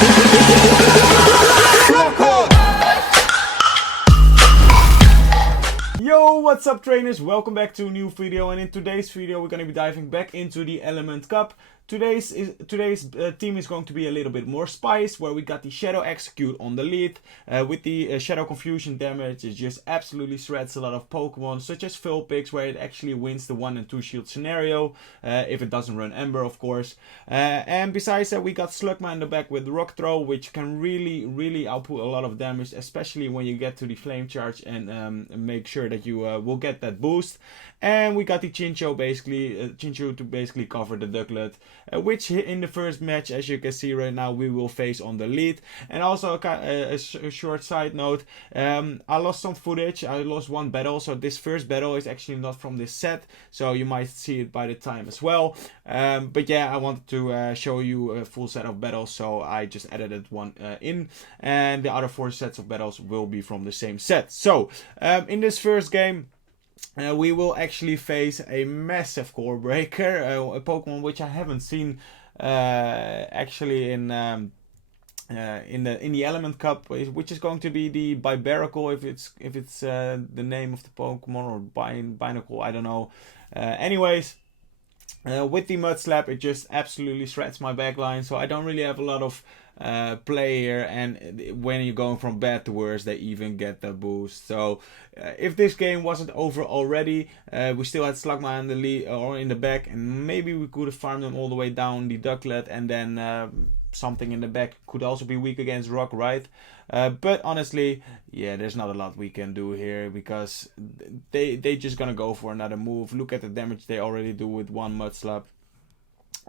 Yo, what's up trainers? Welcome back to a new video, and in today's video we're going to be diving back into the Element Cup. Today's team is going to be a little bit more spice, where we got the Shadow Execute on the lead. With the Shadow Confusion damage, it just absolutely shreds a lot of Pokemon, such as Vulpix, where it actually wins the 1 and 2 shield scenario, if it doesn't run Ember, of course. And besides that, we got Slugma in the back with Rock Throw, which can really output a lot of damage, especially when you get to the Flame Charge and make sure that you will get that boost. And we got the CHINCHOU to basically cover the Ducklet, which in the first match, as you can see right now, we will face on the lead. And also a short side note, I lost some footage. I lost one battle, so this first battle is actually not from this set, so you might see it by the time as well. But yeah, I wanted to show you a full set of battles, so I just edited one in, and the other 4 sets of battles will be from the same set. So in this first game, we will actually face a massive core breaker, a Pokemon which I haven't seen actually in the Element Cup, which is going to be the Bibaracle, if it's the name of the Pokemon, or Binacle, I don't know. Anyways, with the Mud Slap, it just absolutely shreds my backline, so I don't really have a lot of play here, and when you're going from bad to worse, they even get the boost. So if this game wasn't over already, we still had Slugma in the lead or in the back, and maybe we could have farmed them all the way down the Ducklet, and then something in the back could also be weak against Rock, right? But honestly, yeah, there's not a lot we can do here, because they just gonna go for another move. Look at the damage they already do with one Mud Slap.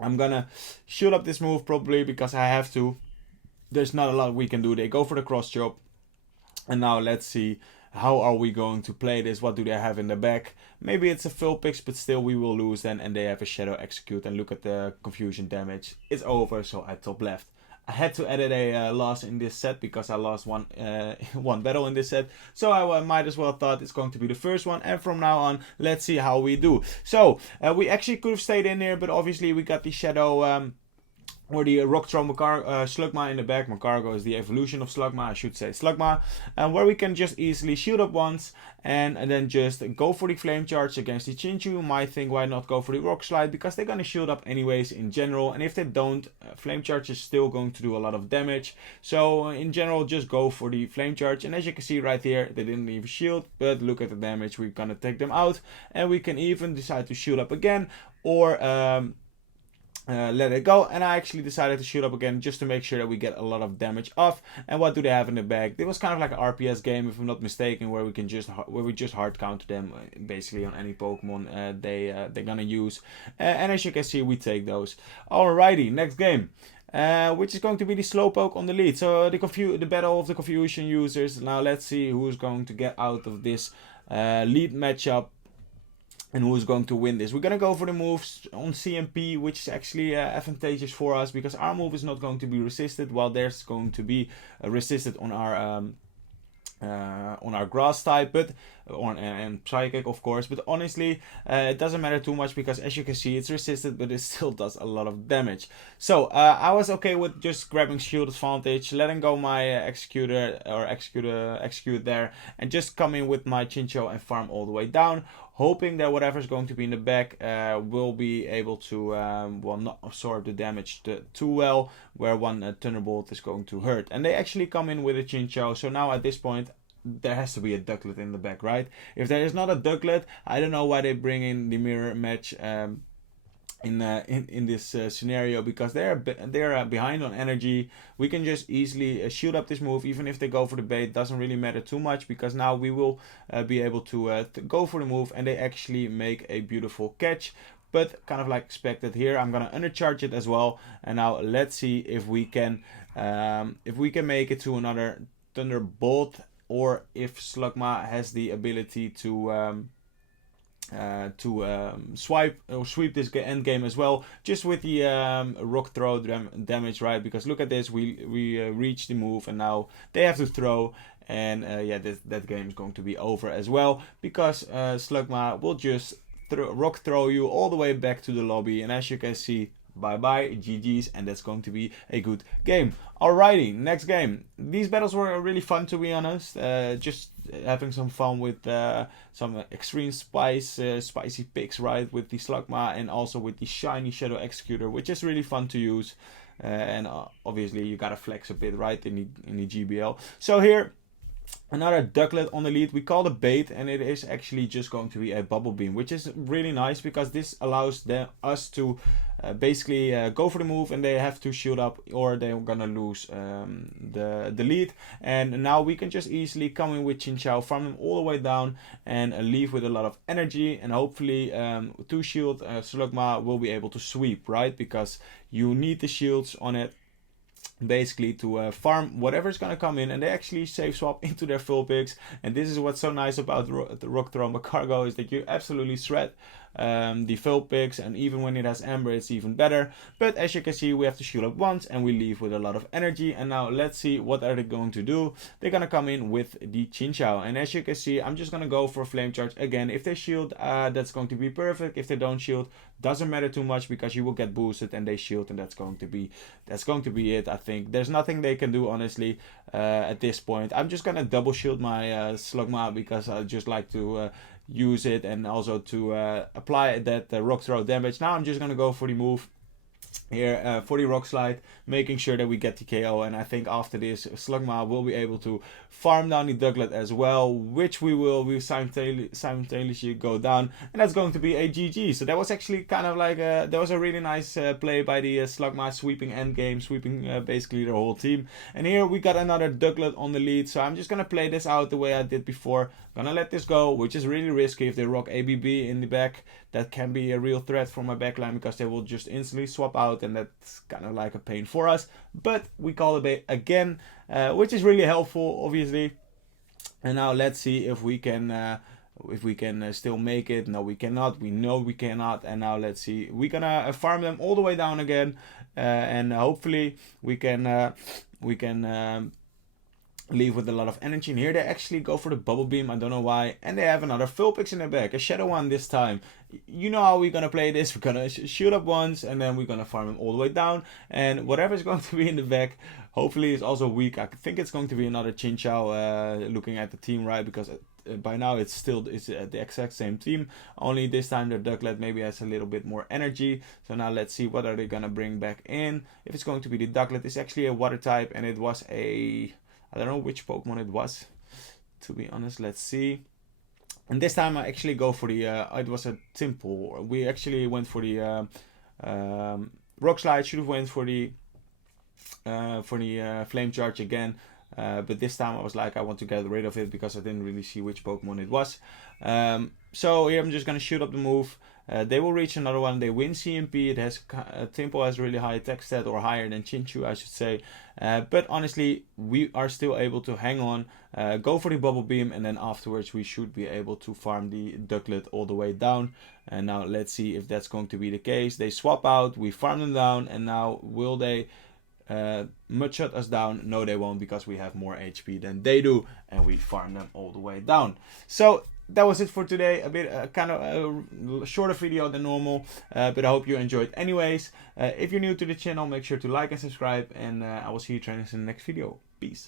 I'm gonna shoot up this move probably because I have to. There's not a lot we can do. They go for the cross chop, and now let's see, how are we going to play this? What do they have in the back? Maybe it's a Vulpix, but still we will lose then, and they have a Shadow Execute, and look at the confusion damage. It's over, so I top left. I had to edit a loss in this set because I lost one battle in this set, so I might as well thought it's going to be the first one, and from now on, let's see how we do. So we actually could have stayed in there, but obviously we got the Shadow or the Rock Throw Slugma in the back. Macargo is the evolution of Slugma, I should say Slugma, where we can just easily shoot up once and then just go for the Flame Charge against the CHINCHOU. You might think, why not go for the Rock Slide, because they're gonna shoot up anyways in general, and if they don't, Flame Charge is still going to do a lot of damage. So in general, just go for the Flame Charge, and as you can see right here, they didn't even shield, but look at the damage. We're gonna take them out, and we can even decide to shoot up again, or let it go. And I actually decided to shoot up again just to make sure that we get a lot of damage off. And what do they have in the bag? It was kind of like an RPS game, if I'm not mistaken, where we just hard counter them basically on any Pokemon they're gonna use. And as you can see, we take those. Alrighty, next game. Which is going to be the Slowpoke on the lead. So the battle of the confusion users. Now let's see who's going to get out of this lead matchup, and who is going to win this. We're going to go for the moves on CMP, which is actually advantageous for us, because our move is not going to be resisted, while there's going to be resisted on our grass type, but and psychic, of course. But honestly, it doesn't matter too much, because as you can see, it's resisted, but it still does a lot of damage. So I was okay with just grabbing shield advantage, letting go my execute there, and just come in with my CHINCHOU and farm all the way down, hoping that whatever's going to be in the back will be able to well, not absorb the damage too well, where one Thunderbolt is going to hurt. And they actually come in with a CHINCHOU, so now at this point there has to be a Ducklet in the back, right? If there is not a Ducklet, I don't know why they bring in the mirror match in this scenario, because they're behind on energy. We can just easily shoot up this move, even if they go for the bait. Doesn't really matter too much, because now we will be able to go for the move, and they actually make a beautiful catch. But kind of like expected here, I'm gonna undercharge it as well. And now let's see if we can make it to another Thunderbolt, or if Slugma has the ability to sweep this end game as well, just with the rock throw damage, right? Because look at this, we reach the move, and now they have to throw, and yeah, that game is going to be over as well, because Slugma will just rock throw you all the way back to the lobby, and as you can see, bye bye, GG's, and that's going to be a good game. Alrighty, next game. These battles were really fun, to be honest. Just having some fun with some extreme spicy picks, right, with the Slugma and also with the shiny Shadow Executor, which is really fun to use. And obviously you gotta flex a bit, right, in the GBL. So here, another Ducklet on the lead. We call it bait, and it is actually just going to be a bubble beam, which is really nice because this allows us to basically go for the move, and they have to shield up or they're gonna lose the lead. And now we can just easily come in with CHINCHOU, farm them all the way down, and leave with a lot of energy, and hopefully to shield Slugma will be able to sweep, right, because you need the shields on it basically to farm whatever's gonna come in, and they actually save swap into their full picks. And this is what's so nice about the Rock Throma Cargo, is that you absolutely shred the full picks, and even when it has Amber it's even better. But as you can see, we have to shield up once and we leave with a lot of energy. And now let's see what are they going to do. They're gonna come in with the CHINCHOU, and as you can see, I'm just gonna go for flame charge again. If they shield, that's going to be perfect. If they don't shield, doesn't matter too much because you will get boosted, and they shield, and that's going to be it. I think there's nothing they can do, honestly, at this point. I'm just gonna double shield my Slugma because I just like to use it, and also to apply that rock throw damage. Now I'm just gonna go for the move here for the rock slide, making sure that we get the KO. And I think after this, Slugma will be able to farm down the Ducklet as well, which we will simultaneously go down, and that's going to be a GG. So that was actually kind of like that was a really nice play by the Slugma, sweeping endgame, sweeping basically their whole team. And here we got another Ducklet on the lead, so I'm just gonna play this out the way I did before. Gonna let this go, which is really risky. If they rock ABB in the back, that can be a real threat for my backline, because they will just instantly swap out, and that's kind of like a pain for us. But we call it bait again, which is really helpful, obviously. And now let's see if we can still make it. No, we cannot. We know we cannot. And now let's see. We're gonna farm them all the way down again, and hopefully we can leave with a lot of energy. And here they actually go for the bubble beam. I don't know why. And they have another full picks in their back, a shadow one this time. You know how we're gonna play this. We're gonna shoot up once, and then we're gonna farm them all the way down, and whatever's going to be in the back hopefully is also weak. I think it's going to be another CHINCHOU, looking at the team, right, because by now it's the exact same team, only this time their Ducklet maybe has a little bit more energy. So now let's see what are they gonna bring back in. If it's going to be the Ducklet, it's actually a water type, and it was I don't know which Pokemon it was, to be honest. Let's see. And this time I actually go for the it was a Temple. We actually went for the rock slide. Should have went for the flame charge again, but this time I was like, I want to get rid of it because I didn't really see which Pokemon it was. So here I'm just gonna shoot up the move. They will reach another one. They win CMP. It has Temple has really high attack stat, or higher than CHINCHOU, I should say. But honestly, we are still able to hang on, go for the bubble beam, and then afterwards we should be able to farm the Ducklet all the way down. And now let's see if that's going to be the case. They swap out, we farm them down, and now will they mudshot us down? No, they won't, because we have more HP than they do, and we farm them all the way down. So that was it for today. A bit kind of a shorter video than normal, but I hope you enjoyed anyways. If you're new to the channel, make sure to like and subscribe, and I will see you trainers in the next video. Peace.